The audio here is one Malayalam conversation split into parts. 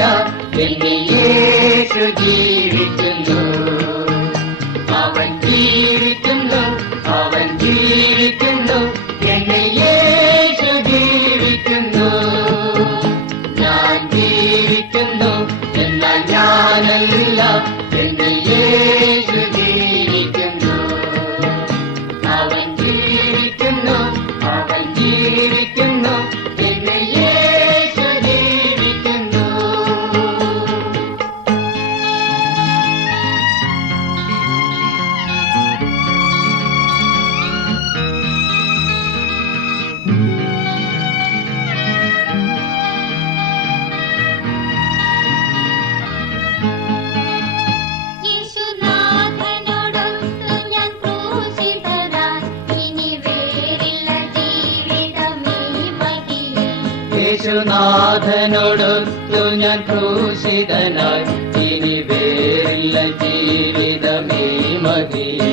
ഞാനല്ല, എന്നെ യേശു ജീവിക്കുന്നു. അവൻ ജീവിക്കുന്നു, അവൻ ജീവിക്കുന്നു, എന്നെ യേശു ജീവിക്കുന്നു. ഞാൻ ജീവിക്കുന്നു, എന്നാൽ ഞാനല്ല, എന്നെ യേശു ജീവിക്കുന്നു. അവൻ ജീവിക്കുന്നു, അവൻ ജീവിക്കുന്നു, എന്നെ യേശു ജീവിക്കുന്നു. യേശുനാഥനോടൊത്തു ഞാൻ ക്രൂശിതനായി, ഇനി വേറില്ല ജീവിതമേ മതിയേ.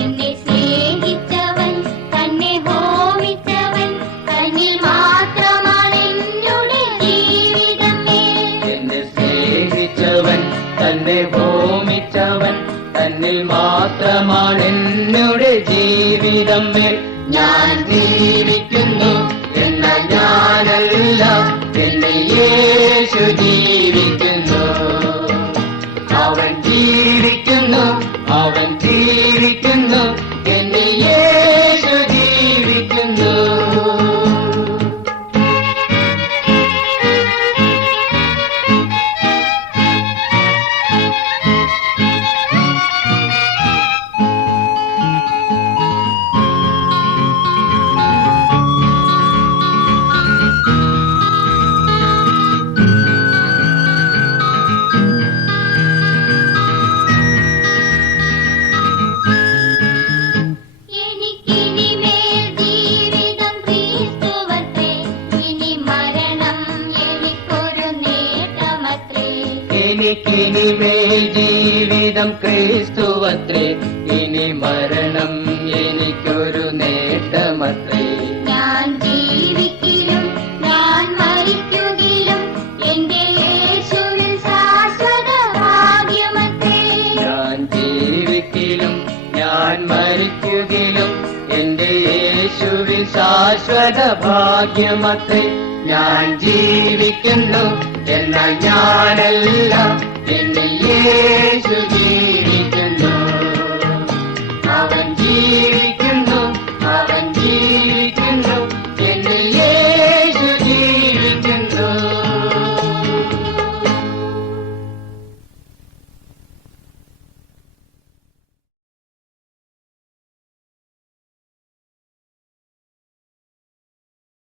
എന്നെ സ്നേഹിച്ചവൻ, തന്നെ ഹോമിച്ചവൻ, തന്നിൽ മാത്രമാണ് എന്നുടെ ജീവിതമേ. എന്നെ സ്നേഹിച്ചവൻ, തന്നെ ഹോമിച്ചവൻ, തന്നിൽ മാത്രമാണ് എന്നുടെ ജീവിതമേ. ഞാൻ ജീവിക്കുന്നു, എന്നാൽ ഞാനല്ല, എന്നെ യേശു ജീവിക്കുന്നു. അവൻ ജീവിക്കുന്നു, അവൻ ജീവിക്കുന്നു, എന്നെ യേശു ജീവിക്കുന്നു. എനിക്കിനിമേൽ ജീവിതം ക്രിസ്തുവത്രേ, ഇനി മരണം എനിക്കൊരു നേട്ടമത്രേ. ഞാൻ ജീവിക്കിലും ഞാൻ മരിക്കുകിലും എന്റെ യേശുവിൽ ശാശ്വത ഭാഗ്യമത്രേ. ഞാൻ ജീവിക്കിലും ഞാൻ മരിക്കുകിലും എന്റെ യേശുവിൽ ശാശ്വത ഭാഗ്യമത്രേ. ഞാൻ ജീവിക്കുന്നു, എന്നാൽ ഞാനല്ല, എന്നെ യേശു ജീവിക്കുന്നു. അവൻ